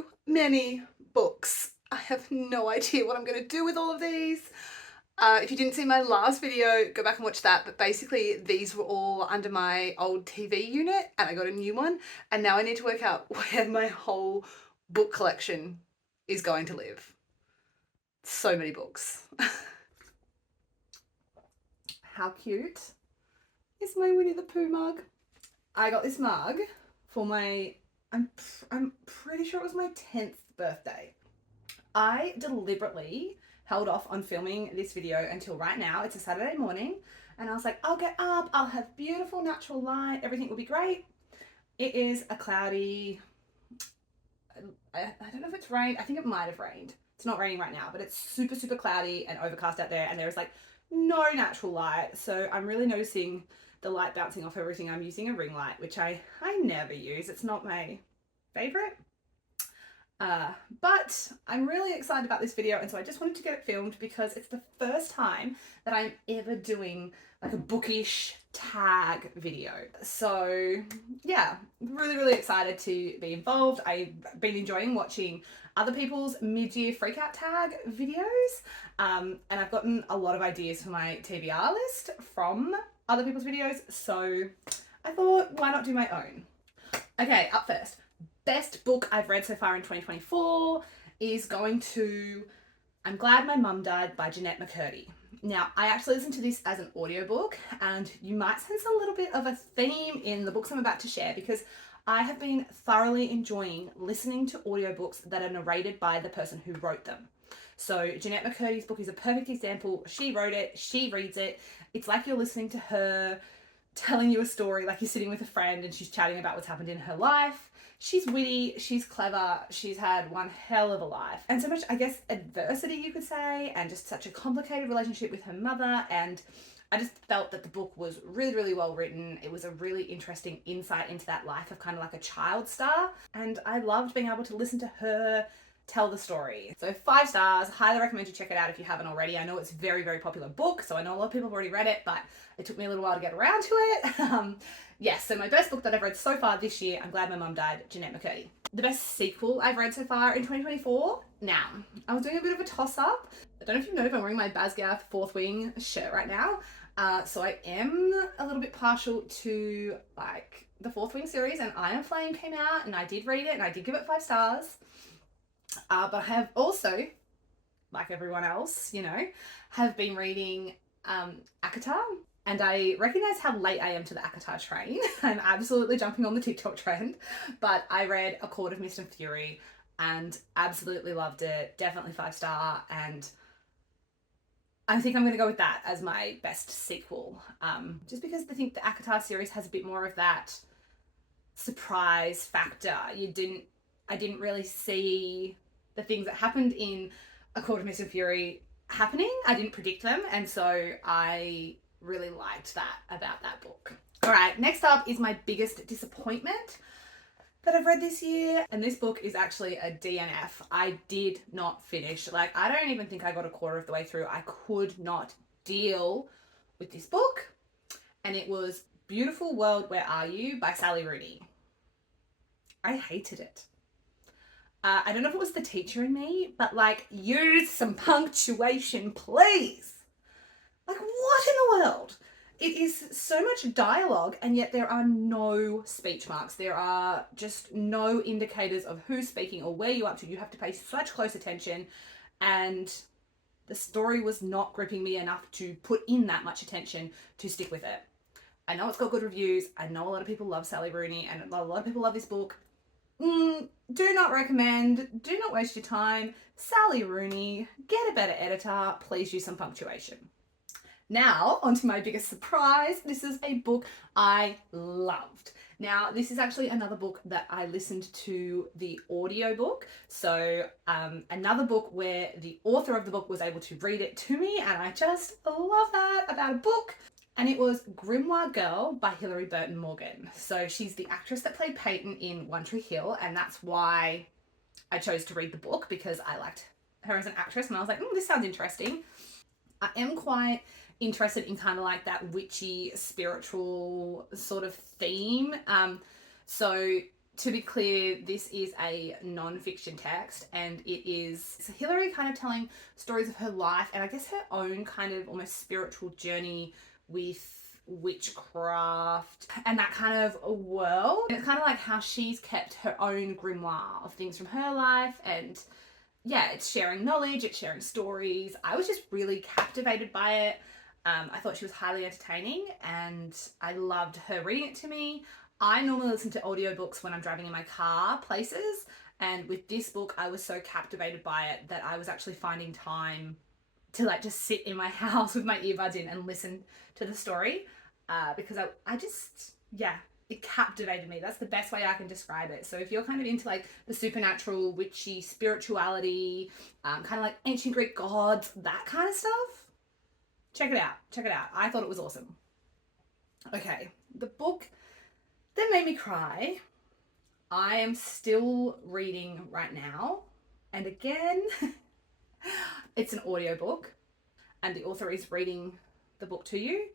too many books. I have no idea what I'm going to do with all of these. If you didn't see my last video, go back and watch that. But basically, these were all under my old TV unit and I got a new one. And now I need to work out where my whole book collection is going to live. So many books. How cute is my Winnie the Pooh mug? I got this mug for my, I'm pretty sure it was my 10th birthday. I deliberately held off on filming this video until right now. It's a Saturday morning and I was like, I'll get up, I'll have beautiful natural light, everything will be great. It is a cloudy, I don't know if it's rained, I think it might have rained. It's not raining right now, but it's super, super cloudy and overcast out there and there is like no natural light. So I'm really noticing the light bouncing off everything. I'm using a ring light, which I never use. It's not my favorite. But I'm really excited about this video and so I just wanted to get it filmed because it's the first time that I'm ever doing like a bookish tag video. So yeah, really, really excited to be involved. I've been enjoying watching other people's mid-year freakout tag videos and I've gotten a lot of ideas for my TBR list from other people's videos, so I thought, why not do my own? Okay, up first. Best book I've read so far in 2024 is going to I'm Glad My Mum Died by Jeanette McCurdy. Now, I actually listened to this as an audiobook and you might sense a little bit of a theme in the books I'm about to share because I have been thoroughly enjoying listening to audiobooks that are narrated by the person who wrote them. So Jeanette McCurdy's book is a perfect example. She wrote it, she reads it. It's like you're listening to her telling you a story, like you're sitting with a friend and she's chatting about what's happened in her life. She's witty, she's clever, she's had one hell of a life. And so much, I guess, adversity you could say, and just such a complicated relationship with her mother. And I just felt that the book was really, really well written. It was a really interesting insight into that life of kind of like a child star. And I loved being able to listen to her tell the story. So 5 stars, highly recommend you check it out if you haven't already. I know it's a very, very popular book, so I know a lot of people have already read it, but it took me a little while to get around to it. Yes, so my best book that I've read so far this year, I'm Glad My Mum Died, Jeanette McCurdy. The best sequel I've read so far in 2024. Now, I was doing a bit of a toss-up. I don't know if you know if I'm wearing my Basgaff Fourth Wing shirt right now. So I am a little bit partial to like the Fourth Wing series, and Iron Flame came out and I did read it and I did give it 5 stars. But I have also, like everyone else, you know, have been reading ACOTAR, and I recognise how late I am to the ACOTAR train. I'm absolutely jumping on the TikTok trend, but I read A Court of Mist and Fury and absolutely loved it. Definitely 5 star, and I think I'm going to go with that as my best sequel, just because I think the ACOTAR series has a bit more of that surprise factor. I didn't really see the things that happened in A Court of Mist and Fury happening. I didn't predict them, and so I really liked that about that book. All right, next up is my biggest disappointment that I've read this year, and this book is actually a DNF. I did not finish. Like, I don't even think I got a quarter of the way through. I could not deal with this book, and it was Beautiful World, Where Are You by Sally Rooney. I hated it. I don't know if it was the teacher in me, but like, use some punctuation, please. Like, what in the world? It is so much dialogue, and yet there are no speech marks. There are just no indicators of who's speaking or where you're up to. You have to pay such close attention, and the story was not gripping me enough to put in that much attention to stick with it. I know it's got good reviews. I know a lot of people love Sally Rooney, and a lot of people love this book. Do not recommend, do not waste your time. Sally Rooney, get a better editor, please use some punctuation. Now, onto my biggest surprise. This is a book I loved. Now, this is actually another book that I listened to the audiobook. So another book where the author of the book was able to read it to me, and I just love that about a book. And it was Grimoire Girl by Hilary Burton Morgan. So she's the actress that played Peyton in One Tree Hill, and that's why I chose to read the book, because I liked her as an actress, and I was like, this sounds interesting. I am quite interested in kind of like that witchy, spiritual sort of theme. So to be clear, this is a non-fiction text, and it's Hilary kind of telling stories of her life and I guess her own kind of almost spiritual journey with witchcraft and that kind of a world. And it's kind of like how she's kept her own grimoire of things from her life, and yeah, it's sharing knowledge, it's sharing stories. I was just really captivated by it. I thought she was highly entertaining and I loved her reading it to me. I normally listen to audiobooks when I'm driving in my car places, and with this book I was so captivated by it that I was actually finding time to like just sit in my house with my earbuds in and listen to the story, because I just, yeah, it captivated me. That's the best way I can describe it. So if you're kind of into like the supernatural, witchy, spirituality, kind of like ancient Greek gods, that kind of stuff, check it out. Check it out. I thought it was awesome. Okay, the book that made me cry, I am still reading right now. And again, it's an audiobook and the author is reading the book to you.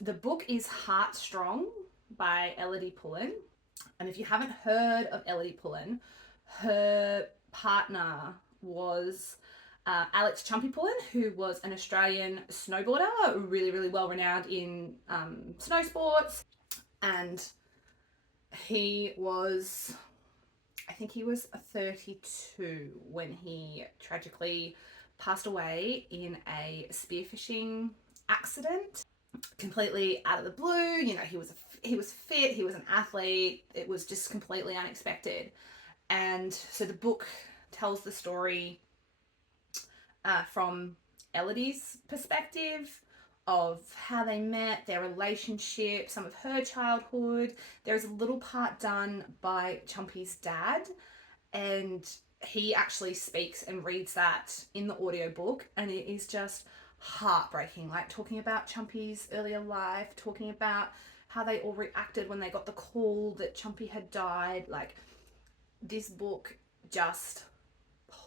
The book is Heartstrong by Elodie Pullen. And if you haven't heard of Elodie Pullen, her partner was Alex Chumpy Pullen, who was an Australian snowboarder, really, really well renowned in snow sports. And he was, I think he was 32 when he tragically passed away in a spearfishing accident, completely out of the blue. You know, he was fit, he was an athlete. It was just completely unexpected. And so the book tells the story from Elodie's perspective of how they met, their relationship, some of her childhood. There's a little part done by Chumpy's dad, and he actually speaks and reads that in the audiobook, and it is just heartbreaking, like talking about Chumpy's earlier life, talking about how they all reacted when they got the call that Chumpy had died. Like, this book just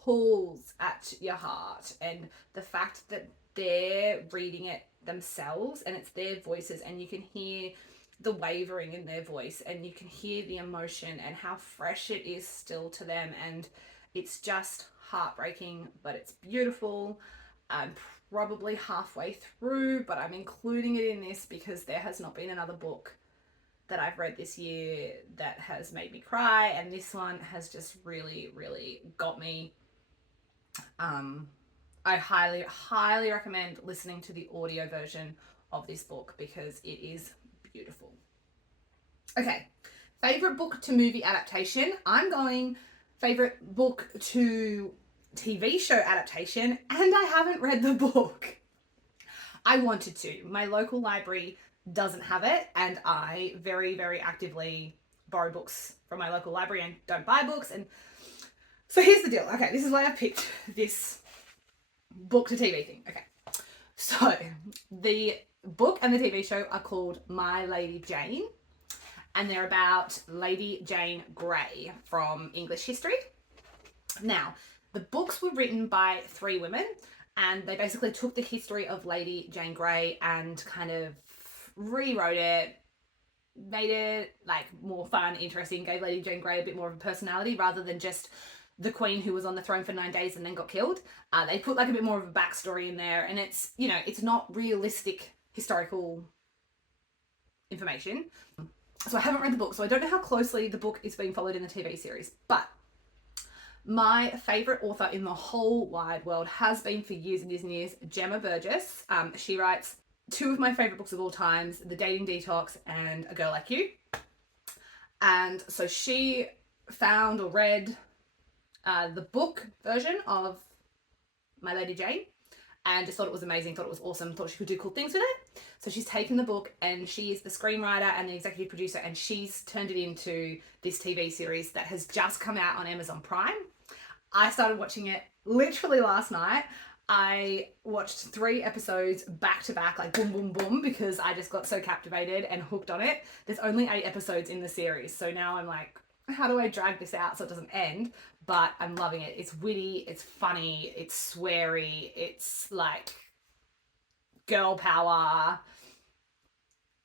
pulls at your heart, and the fact that they're reading it themselves and it's their voices, and you can hear the wavering in their voice and you can hear the emotion and how fresh it is still to them, and it's just heartbreaking, but it's beautiful. I'm probably halfway through, but I'm including it in this because there has not been another book that I've read this year that has made me cry, and this one has just really, really got me. I highly recommend listening to the audio version of this book because it is beautiful. Okay, favorite book to movie adaptation. I'm going favorite book to TV show adaptation, and I haven't read the book. I wanted to. My local library doesn't have it, and I very, very actively borrow books from my local library and don't buy books. And so here's the deal. Okay, this is why I picked this book to TV thing. Okay, so the book and the TV show are called My Lady Jane, and they're about Lady Jane Grey from English history. Now, the books were written by 3 women, and they basically took the history of Lady Jane Grey and kind of rewrote it, made it like more fun, interesting, gave Lady Jane Grey a bit more of a personality rather than just the queen who was on the throne for 9 days and then got killed. They put like a bit more of a backstory in there, and it's, you know, it's not realistic historical information. So I haven't read the book, so I don't know how closely the book is being followed in the TV series, but my favourite author in the whole wide world has been for years and years and years, Gemma Burgess. She writes 2 of my favourite books of all times, The Dating Detox and A Girl Like You. And so she found or read the book version of My Lady Jane and just thought it was amazing, thought it was awesome, thought she could do cool things with it. So she's taken the book and she is the screenwriter and the executive producer, and she's turned it into this TV series that has just come out on Amazon Prime. I started watching it literally last night. I watched 3 episodes back to back, like boom, boom, boom, because I just got so captivated and hooked on it. There's only 8 episodes in the series, so now I'm like, how do I drag this out so it doesn't end? But I'm loving it. It's witty, it's funny, it's sweary, it's like girl power.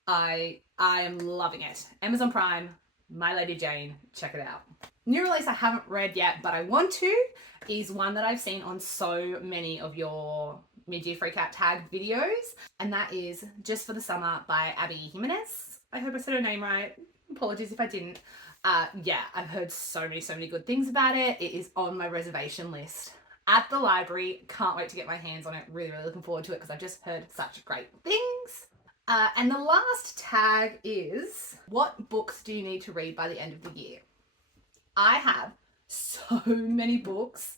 I am loving it. Amazon Prime, My Lady Jane, check it out. New release I haven't read yet, but I want to, is one that I've seen on so many of your Midyear Freakout Tag videos, and that is Just for the Summer by Abby Jimenez. I hope I said her name right. Apologies if I didn't. Yeah, I've heard so many good things about it. It is on my reservation list at the library. Can't wait to get my hands on it. Really looking forward to it because I've just heard such great things. And the last tag is, what books do you need to read by the end of the year? I have so many books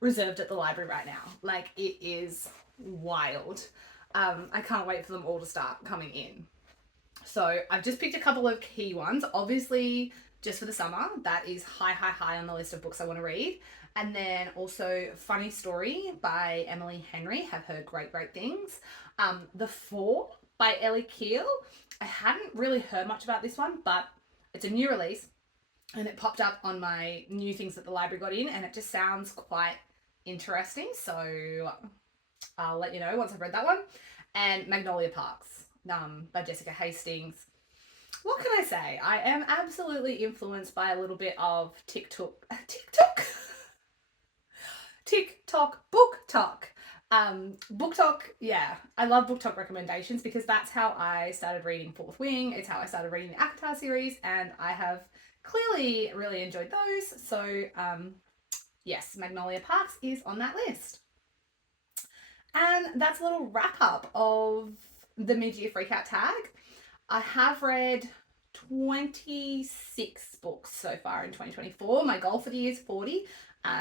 reserved at the library right now. Like, it is wild. I can't wait for them all to start coming in. So I've just picked a couple of key ones. Obviously, Just for the Summer, that is high on the list of books I want to read. And then also Funny Story by Emily Henry. Have heard great things. The Four by Ellie Keel. I hadn't really heard much about this one, but it's a new release and it popped up on my new things that the library got in, and it just sounds quite interesting. So I'll let you know once I've read that one. And Magnolia Parks by Jessica Hastings. What can I say? I am absolutely influenced by a little bit of TikTok book talk. Book talk, yeah. I love book talk recommendations because that's how I started reading Fourth Wing. It's how I started reading the Avatar series, and I have clearly really enjoyed those. So yes, Magnolia Parks is on that list. And that's a little wrap up of the Midyear Freakout Tag. I have read 26 books so far in 2024. My goal for the year is 40,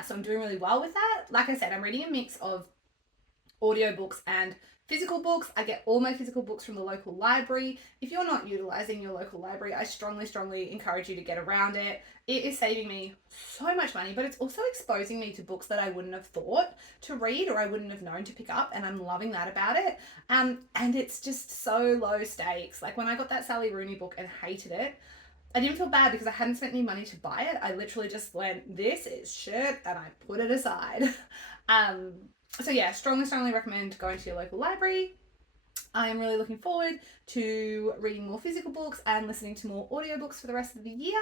so I'm doing really well with that. Like I said, I'm reading a mix of audiobooks and physical books. I get all my physical books from the local library. If you're not utilizing your local library, I strongly encourage you to get around it. It is saving me so much money, but it's also exposing me to books that I wouldn't have thought to read or I wouldn't have known to pick up, and I'm loving that about it. And it's just so low stakes. Like when I got that Sally Rooney book and hated it, I didn't feel bad because I hadn't spent any money to buy it. I literally just went, this is shit, and I put it aside. So yeah, strongly recommend going to your local library. I am really looking forward to reading more physical books and listening to more audiobooks for the rest of the year.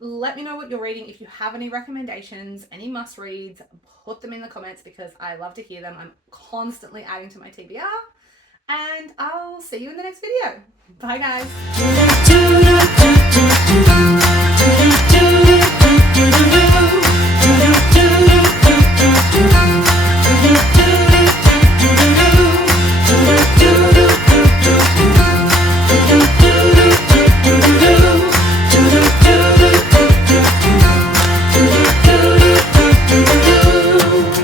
Let me know what you're reading. If you have any recommendations, any must reads, put them in the comments because I love to hear them. I'm constantly adding to my TBR, and I'll see you in the next video. Bye guys.